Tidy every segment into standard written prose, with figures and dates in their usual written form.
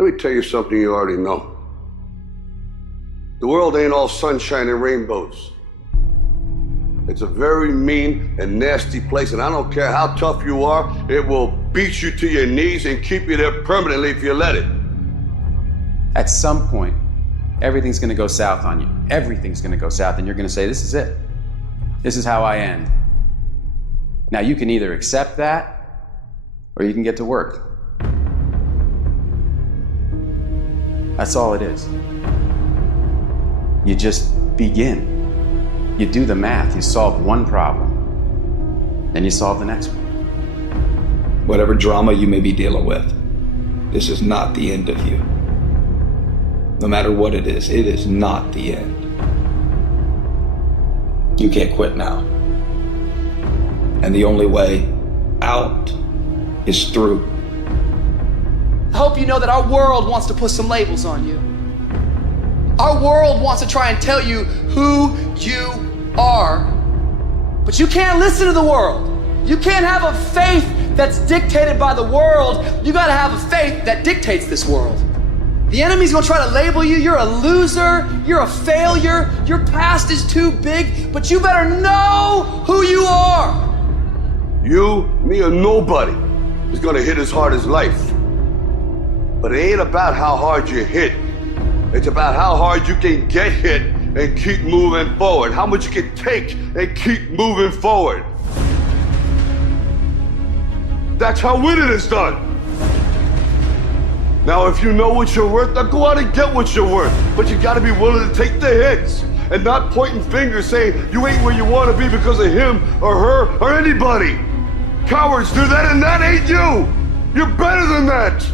Let me tell you something you already know. The world ain't all sunshine and rainbows. It's a very mean and nasty place, and I don't care how tough you are, it will beat you to your knees and keep you there permanently if you let it. At some point, everything's gonna go south on you. Everything's gonna go south, and you're gonna say, this is it. This is how I end. Now, you can either accept that, or you can get to work. That's all it is. You just begin. You do the math, you solve one problem, then you solve the next one. Whatever drama you may be dealing with, this is not the end of you. No matter what it is not the end. You can't quit now. And the only way out is through. I hope you know that our world wants to put some labels on you. Our world wants to try and tell you who you are, but you can't listen to the world. You can't have a faith that's dictated by the world. You gotta have a faith that dictates this world. The enemy's gonna try to label you. You're a loser, you're a failure, your past is too big, but you better know who you are. You, me, or nobody is gonna hit as hard as life. But it ain't about how hard you hit. It's about how hard you can get hit and keep moving forward. How much you can take and keep moving forward. That's how winning is done. Now, if you know what you're worth, now go out and get what you're worth. But you gotta be willing to take the hits and not pointing fingers saying you ain't where you wanna be because of him or her or anybody. Cowards do that, and that ain't you. You're better than that.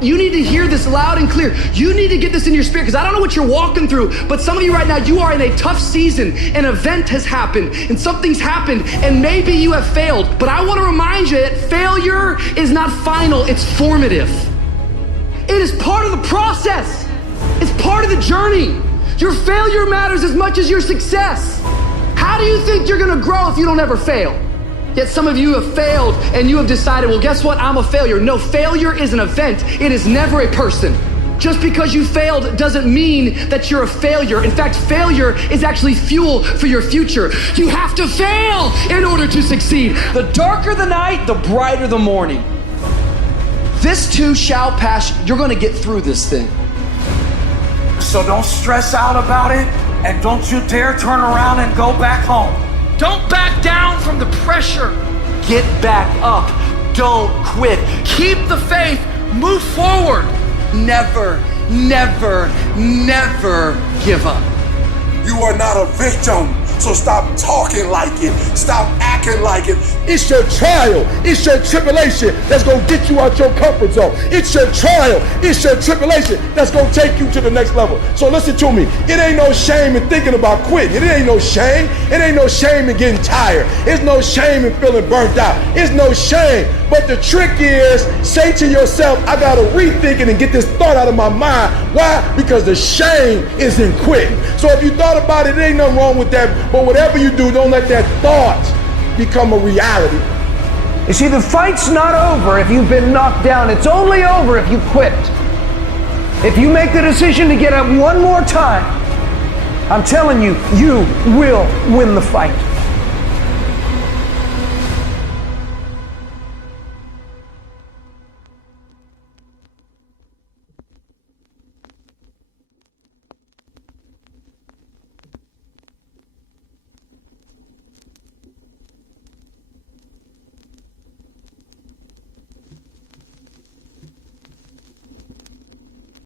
You need to hear this loud and clear. You need to get this in your spirit, because I don't know what you're walking through, but some of you right now, you are in a tough season. An event has happened and something's happened, and maybe you have failed. But I want to remind you that failure is not final, it's formative. It is part of the process. It's part of the journey. Your failure matters as much as your success. How do you think you're gonna grow if you don't ever fail? Yet some of you have failed and you have decided, well, guess what? I'm a failure. No, failure is an event. It is never a person. Just because you failed doesn't mean that you're a failure. In fact, failure is actually fuel for your future. You have to fail in order to succeed. The darker the night, the brighter the morning. This too shall pass. You're gonna get through this thing. So don't stress out about it, and don't you dare turn around and go back home. Don't back down from the pressure. Get back up. Don't quit. Keep the faith. Move forward. Never, never, never give up. You are not a victim, so stop talking like it. Stop acting like it. It's your trial, it's your tribulation that's gonna get you out your comfort zone. It's your trial, it's your tribulation that's gonna take you to the next level. So listen to me, it ain't no shame in thinking about quitting. It ain't no shame. It ain't no shame in getting tired. It's no shame in feeling burnt out. It's no shame. But the trick is, say to yourself, I gotta rethink it and get this thought out of my mind. Why? Because the shame is in quitting. So if you thought about it, there ain't nothing wrong with that. But whatever you do, don't let that thought become a reality. You see, the fight's not over if you've been knocked down. It's only over if you quit. If you make the decision to get up one more time, I'm telling you, you will win the fight.